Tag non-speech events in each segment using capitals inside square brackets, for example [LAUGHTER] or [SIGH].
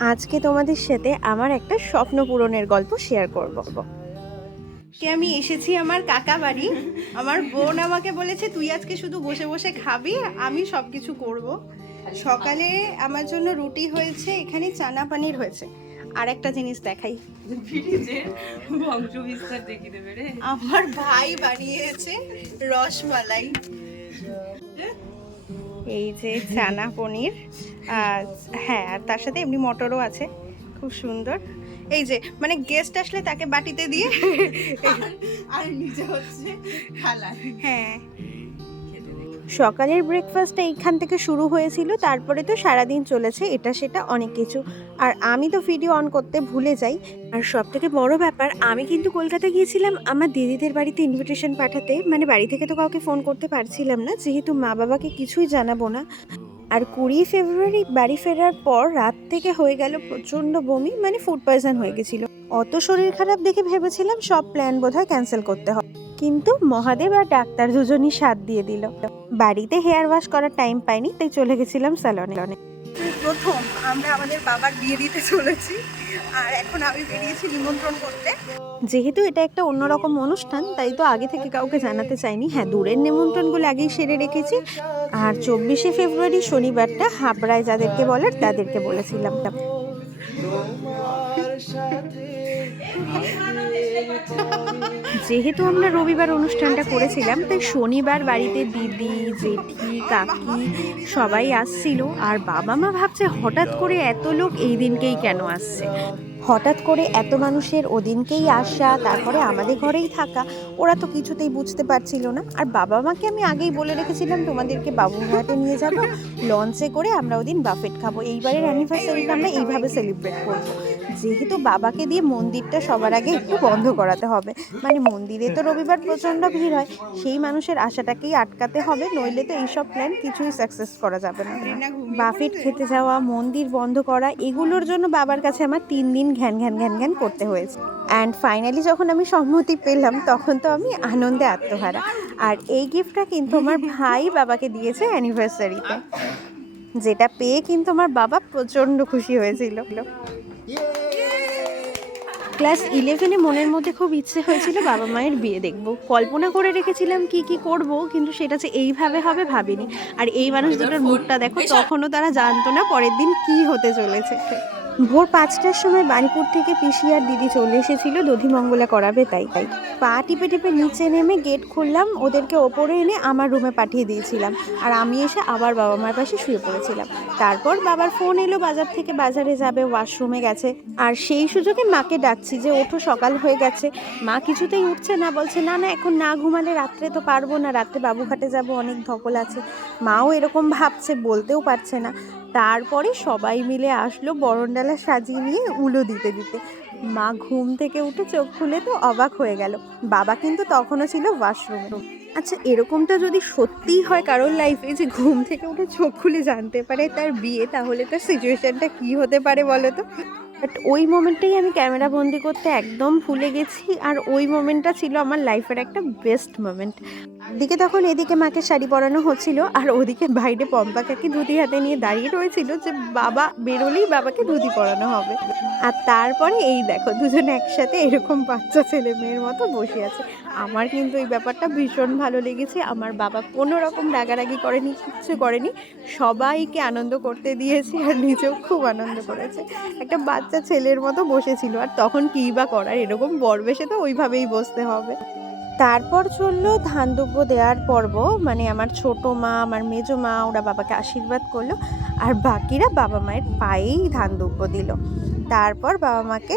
আজকে তোমাদের সাথে আমার একটা স্বপ্ন পূরণের গল্প শেয়ার করব। আজকে আমি এসেছি আমার কাকা বাড়ি। আমার বোন আমাকে বলেছে তুই আজকে শুধু বসে বসে খাবি আমি সব কিছু করব। সকালে আমার জন্য রুটি হয়েছে এখানে চানা পানির হয়েছে। আর একটা জিনিস দেখাই। আমার ভাই বানিয়েছে রসমালাই। এই যে চানা পনির আর হ্যাঁ আর তার সাথে এমনি মটরও আছে খুব সুন্দর। এই যে মানে গেস্ট আসলে তাকে বাটিতে দিয়ে আর নিজে হচ্ছে হ্যাঁ সকালের ব্রেকফাস্টটা এইখান থেকে শুরু হয়েছিল, তারপরে তো সারাদিন চলেছে, এটা সেটা অনেক কিছু। আর আমি তো ভিডিও অন করতে ভুলে যাই। আর সব থেকে বড় ব্যাপার, আমি কিন্তু কলকাতা গিয়েছিলাম আমার দিদিদের বাড়িতে ইনভিটেশন পাঠাতে। মানে বাড়ি থেকে তো কাউকে ফোন করতে পারছিলাম না, যেহেতু মা বাবাকে কিছুই জানাব না। আর কুড়ি ফেব্রুয়ারি বাড়ি ফেরার পর রাত থেকে হয়ে গেল প্রচণ্ড বমি মানে ফুড পয়জন হয়ে গেছিল। অত শরীর খারাপ দেখে ভেবেছিলাম সব প্ল্যান বোধহয় ক্যান্সেল করতে হবে। কিন্তু মহাদেব আর ডাক্তার দুজনই সাথ দিয়ে দিল। বাড়িতে হেয়ার ওয়াশ করার টাইম পাইনি তাই চলে গেছিলাম স্যালনে প্রথম আমরা আমাদের বাবার বিয়ে দিতে চলেছি আর এখন আমি বেরিয়েছি নিমন্ত্রণ করতে। যেহেতু এটা একটা অন্যরকম অনুষ্ঠান তাই তো আগে থেকে কাউকে জানাতে চাইনি। হ্যাঁ দূরের নিমন্ত্রণগুলো আগেই সেরে রেখেছি। আর চব্বিশে ফেব্রুয়ারি শনিবারটা হাবড়ায় যাদেরকে বলার তাদেরকে বলেছিলাম। যেহেতু আমরা রবিবার অনুষ্ঠানটা করেছিলাম, তাই শনিবার বাড়িতে দিদি, জেঠি, কাকি সবাই আসছিল। আর বাবা মা ভাবছে, হঠাৎ করে এত লোক এই দিনকেই কেন আসছে? হঠাৎ করে এত মানুষের ওদিনকেই আসা, তারপরে আমাদের ঘরেই থাকা, ওরা তো কিছুতেই বুঝতে পারছিল না। আর বাবা মাকে আমি আগেই বলে রেখেছিলাম, তোমাদেরকে বাবুঘাটে নিয়ে যাব, লঞ্চে করে আমরা ওদিন বাফেট খাব। এইবারের অ্যানিভার্সারিটা আমরা এইভাবে সেলিব্রেট করব। যেহেতু বাবাকে দিয়ে মন্দিরটা সবার আগে একটু বন্ধ করাতে হবে। মানে মন্দিরে তো রবিবার প্রচণ্ড ভিড় হয় সেই মানুষের আশাটাকেই আটকাতে হবে নইলে তো এইসব প্ল্যান কিছুই সাকসেস করা যাবে না। বাফেট খেতে যাওয়া মন্দির বন্ধ করা এগুলোর জন্য বাবার কাছে আমার তিন দিন ঘ্যান ঘ্যান ঘ্যান ঘ্যান করতে হয়েছে। অ্যান্ড ফাইনালি যখন আমি সম্মতি পেলাম তখন তো আমি আনন্দে আত্মহারা। আর এই গিফটটা কিন্তু আমার ভাই বাবাকে দিয়েছে অ্যানিভার্সারিতে যেটা পেয়ে কিন্তু আমার বাবা প্রচণ্ড খুশি হয়েছিল। ক্লাস ইলেভেনে মনের মধ্যে খুব ইচ্ছে হয়েছিল বাবা মায়ের বিয়ে দেখব। কল্পনা করে রেখেছিলাম কি কি করব কিন্তু সেটা যে এইভাবে হবে ভাবিনি। আর এই মানুষ দুটোর মুখটা দেখো তখনও তারা জানতো না পরের দিন কি হতে চলেছে। ভোর পাঁচটার সময় বাণীপুর থেকে পিসি আর দিদি চলে এসেছিল দধিমঙ্গলা করাবে তাই। তাই পা টিপে টিপে নিচে নেমে গেট খুললাম, ওদেরকে ওপরে এনে আমার রুমে পাঠিয়ে দিয়েছিলাম। আর আমি এসে আবার বাবা মার পাশে শুয়ে পড়েছিলাম। তারপর বাবার ফোন এলো, বাজার থেকে বাজারে যাবে ওয়াশরুমে গেছে। আর সেই সুযোগে মাকে ডাকছি যে, ওঠো, সকাল হয়ে গেছে। মা কিছুতেই উঠছে না, বলছে, না না, এখন না ঘুমালে রাত্রে তো পারব না, রাত্রে বাবুঘাটে যাব, অনেক ধকল আছে। মাও এরকম ভাবছে, বলতেও পারছে না। তারপরে সবাই মিলে আসলো বরণডালা সাজিয়ে নিয়ে উলো দিতে দিতে। মা ঘুম থেকে উঠে চোখ খুলে তো অবাক হয়ে গেল। বাবা কিন্তু তখনও ছিল ওয়াশরুমে আচ্ছা এরকমটা যদি সত্যিই হয় কারোর লাইফে যে ঘুম থেকে উঠে চোখ খুলে জানতে পারে তার বিয়ে, তাহলে তার সিচুয়েশানটা কি হতে পারে বলো তো? বাট ওই মোমেন্টেই আমি ক্যামেরা বন্দি করতে একদম ভুলে গেছি, আর ওই মোমেন্টটা ছিল আমার লাইফের একটা বেস্ট মোমেন্ট দিকে তখন এদিকে মাকে শাড়ি পরানো হচ্ছিল, আর ওদিকে বাইরে পম্পা কাকি ধুতি হাতে নিয়ে দাঁড়িয়ে রয়েছিল যে বাবা বেরোলেই বাবাকে ধুতি পরানো হবে। আর তারপরে এই দেখো, দুজন একসাথে এরকম বাচ্চা ছেলে মেয়ের মতো বসে আছে। আমার কিন্তু এই ব্যাপারটা ভীষণ ভালো লেগেছে। আমার বাবা কোনো রকম রাগারাগি করেনি, কিচ্ছু করেনি। সবাইকে আনন্দ করতে দিয়েছে আর নিজেও খুব আনন্দ করেছে। একটা বাচ্চা ছেলের মতো বসেছিল আর তখন কী বা করার? এরকম বর বেশে তো ওইভাবেই বসতে হবে। তারপর চলল ধান দ্রব্য দেওয়ার পর্ব। মানে আমার ছোট মা, আমার মেজো মা, ওরা বাবাকে আশীর্বাদ করল আর বাকিরা বাবা মায়ের পায়েই ধান দ্রব্য দিল। তারপর বাবা মাকে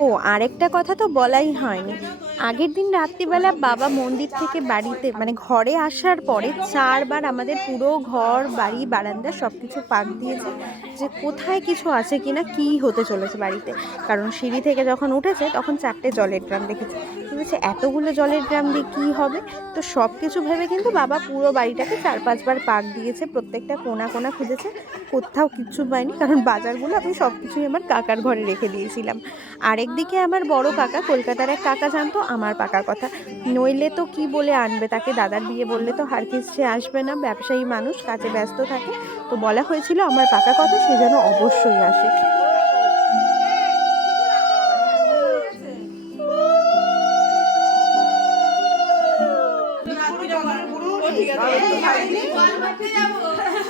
ও, আরেকটা কথা তো বলাই হয়নি। আগের দিন রাত্রিবেলা বাবা মন্দির থেকে বাড়িতে মানে ঘরে আসার পরে চারবার আমাদের পুরো ঘর, বাড়ি, বারান্দা সব কিছু পাক দিয়েছে যে কোথায় কিছু আছে কিনা, কি হতে চলেছে বাড়িতে। কারণ সিঁড়ি থেকে যখন উঠেছে তখন চারটে জলের ড্রাম দেখেছে। আছে এতগুলো জলের ড্রাম দিয়ে কী হবে? তো সব কিছু ভেবে কিন্তু বাবা পুরো বাড়িটাকে চার পাঁচবার পাক দিয়েছে, প্রত্যেকটা কোনা কোনা খুঁজেছে। কোথাও কিচ্ছু পাইনি, কারণ বাজারগুলো আমি সব কিছুই আমার কাকার ঘরে রেখে দিয়েছিলাম। আরেকদিকে আমার বড় কাকা, কলকাতার এক কাকা জানতো আমার পাকা কথা। নইলে তো কি বলে আনবে তাকে? দাদার বিয়ে বললে তো হার সে আসবে না। ব্যবসায়ী মানুষ কাজে ব্যস্ত থাকে। তো বলা হয়েছিল আমার পাকা কথা সে যেন অবশ্যই আসে। ঠিক আছে।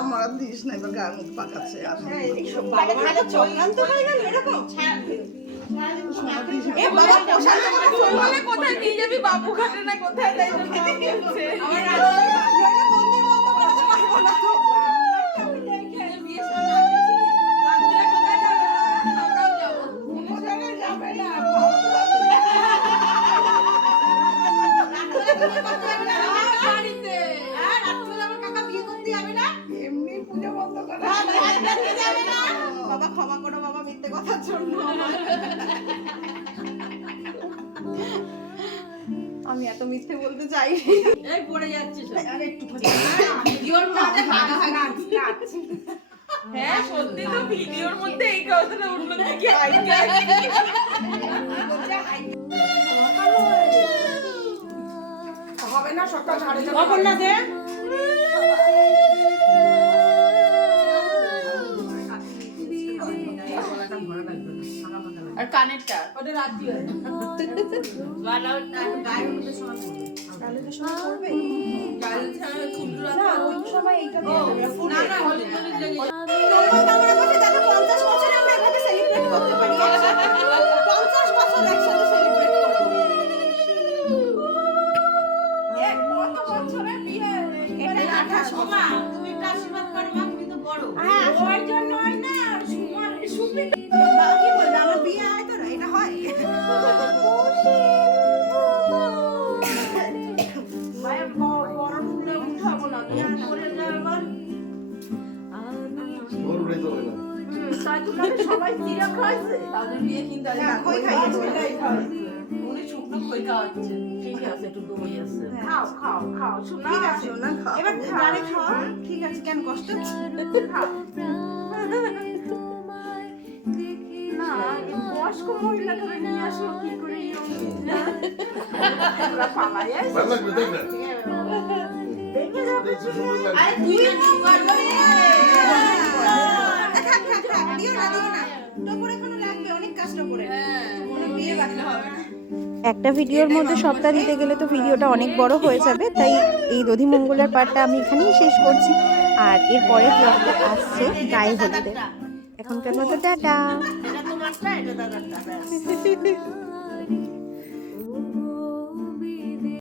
আমার দিস না এবার গায়ের মধ্যে পাকাচ্ছে কোথায় নিয়ে যাবি বাবু ঘাটে না কোথায় বাবা ক্ষমা করো বাবা মিথ্যে কথার জন্য আমি এত মিথ্যে বলতে চাই হ্যাঁ সত্যি তো ভিডিওর মধ্যে এই কথাটা উঠল দেখি হবে না সকাল সাড়ে আর কানেরটা? ওটা রাত্রি হয় না। তাদের বিয়ে কিন্তু হ্যাঁ, না, খই উনি শুকনো খই খাওয়াচ্ছে। ঠিক আছে, একটু দই আছে। খাও, খাও, খাও, শোনা। ঠিক আছে না খাও। এবার ডাইরেক্ট খাওয়া ঠিক আছে কেন কষ্ট খাও। না, এই বয়স্ক মহিলাটাকে নিয়ে আসলো কি করে আরে তুই দিও না দিও না। একটা ভিডিওর মধ্যে সপ্তাহ দিতে গেলে তো ভিডিওটা অনেক বড় হয়ে যাবে তাই এই দধি মঙ্গলের পার্টটা আমি এখানেই শেষ করছি। আর এরপরে ব্লগটা আসছে গায়ে হলুদে। এখনকার মতো টাটা। [LAUGHS]